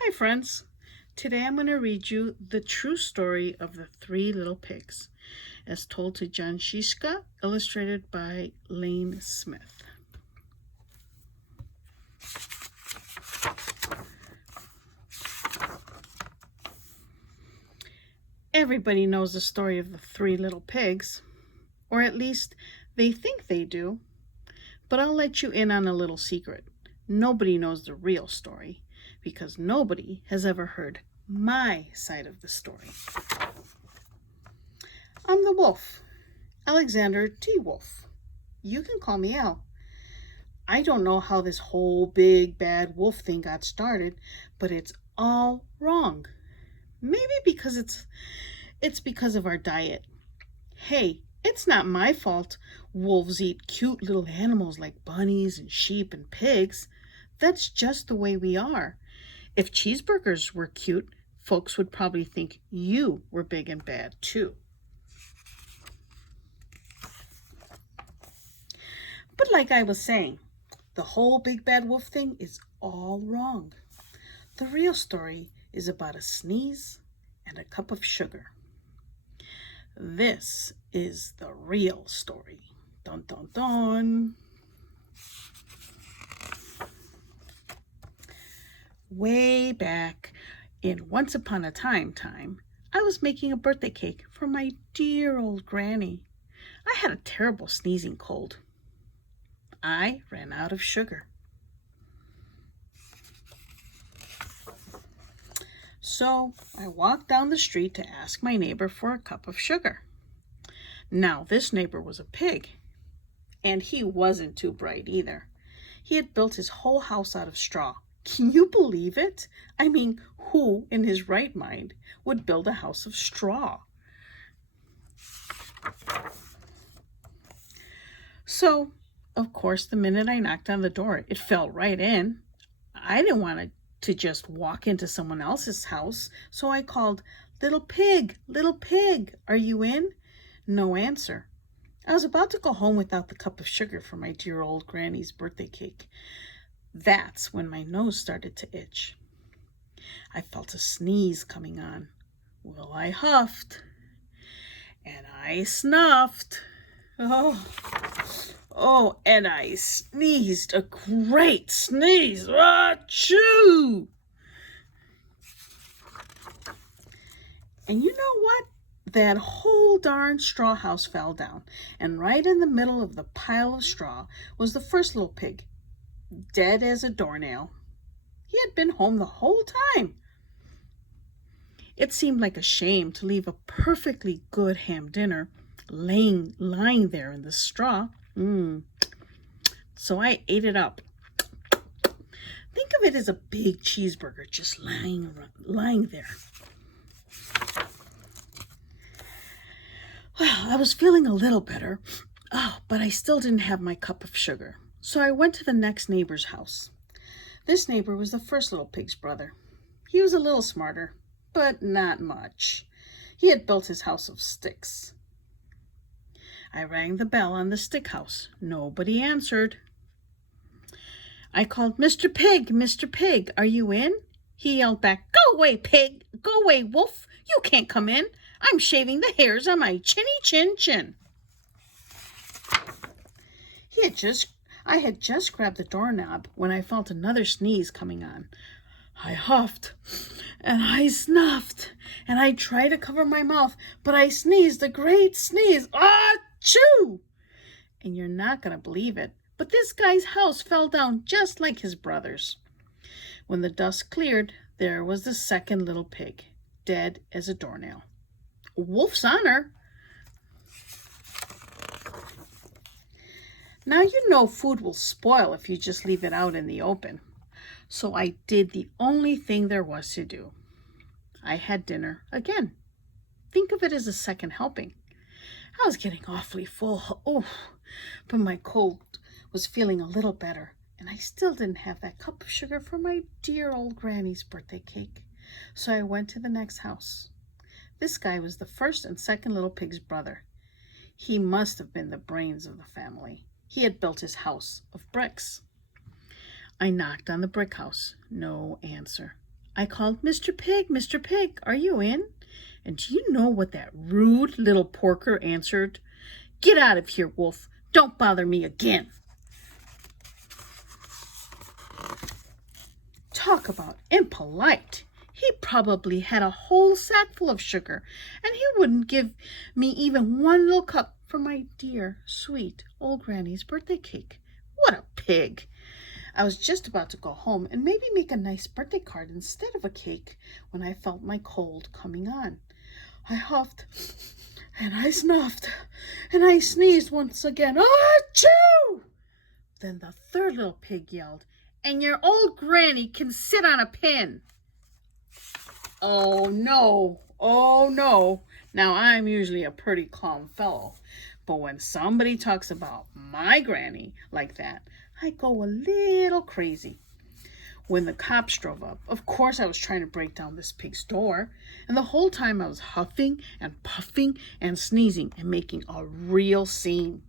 Hi, friends. Today I'm going to read you the true story of the three little pigs, as told to Jon Scieszka, illustrated by Lane Smith. Everybody knows the story of the three little pigs, or at least they think they do. But I'll let you in on a little secret. Nobody knows the real story, because nobody has ever heard my side of the story. I'm the wolf, Alexander T. Wolf. You can call me Al. I don't know how this whole big bad wolf thing got started, but it's all wrong. Maybe because it's because of our diet. Hey, it's not my fault wolves eat cute little animals like bunnies and sheep and pigs. That's just the way we are. If cheeseburgers were cute, folks would probably think you were big and bad too. But like I was saying, the whole big bad wolf thing is all wrong. The real story is about a sneeze and a cup of sugar. This is the real story. Dun dun dun. Way back in Once Upon a Time, I was making a birthday cake for my dear old granny. I had a terrible sneezing cold. I ran out of sugar. So I walked down the street to ask my neighbor for a cup of sugar. Now, this neighbor was a pig, and he wasn't too bright either. He had built his whole house out of straw. Can you believe it? I mean, who in his right mind would build a house of straw? So, of course, the minute I knocked on the door, it fell right in. I didn't want to just walk into someone else's house, so I called, little pig, are you in? No answer. I was about to go home without the cup of sugar for my dear old granny's birthday cake. That's when my nose started to itch. I felt a sneeze coming on. Well, I huffed and I snuffed. Oh, and I sneezed a great sneeze. Achoo! And you know what? That whole darn straw house fell down, and right in the middle of the pile of straw was the first little pig, dead as a doornail. He had been home the whole time. It seemed like a shame to leave a perfectly good ham dinner lying there in the straw. So I ate it up. Think of it as a big cheeseburger just lying there. Well, I was feeling a little better, but I still didn't have my cup of sugar. So I went to the next neighbor's house. This neighbor was the first little pig's brother. He was a little smarter, but not much. He had built his house of sticks. I rang the bell on the stick house. Nobody answered. I called, Mr. Pig, are you in? He yelled back, go away, pig, go away, wolf, you can't come in. I'm shaving the hairs on my chinny chin. I had just grabbed the doorknob when I felt another sneeze coming on. I huffed and I snuffed and I tried to cover my mouth, but I sneezed a great sneeze. Achoo! And you're not going to believe it, but this guy's house fell down just like his brother's. When the dust cleared, there was the second little pig, dead as a doornail. Wolf's honor. Now you know food will spoil if you just leave it out in the open. So I did the only thing there was to do. I had dinner again. Think of it as a second helping. I was getting awfully full. But my cold was feeling a little better, and I still didn't have that cup of sugar for my dear old granny's birthday cake. So I went to the next house. This guy was the first and second little pig's brother. He must have been the brains of the family. He had built his house of bricks. I knocked on the brick house. No answer. I called, Mr. Pig, are you in? And do you know what that rude little porker answered? Get out of here, Wolf. Don't bother me again. Talk about impolite. He probably had a whole sack full of sugar, and he wouldn't give me even one little cup for my dear, sweet old Granny's birthday cake. What a pig! I was just about to go home and maybe make a nice birthday card instead of a cake when I felt my cold coming on. I huffed, and I snuffed, and I sneezed once again. Achoo! Then the third little pig yelled, and your old granny can sit on a pin. Oh no, oh no. Now I'm usually a pretty calm fellow, but when somebody talks about my granny like that, I go a little crazy. When the cops drove up, of course I was trying to break down this pig's door, and the whole time I was huffing and puffing and sneezing and making a real scene.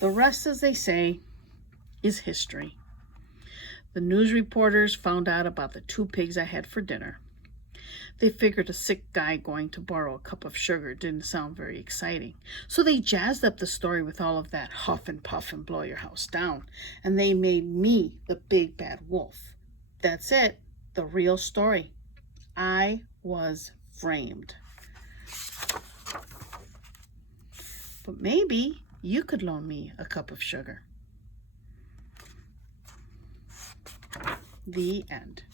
The rest, as they say, is history. The news reporters found out about the 2 pigs I had for dinner. They figured a sick guy going to borrow a cup of sugar didn't sound very exciting. So they jazzed up the story with all of that huff and puff and blow your house down. And they made me the big bad wolf. That's it, the real story. I was framed. But maybe you could loan me a cup of sugar. The end.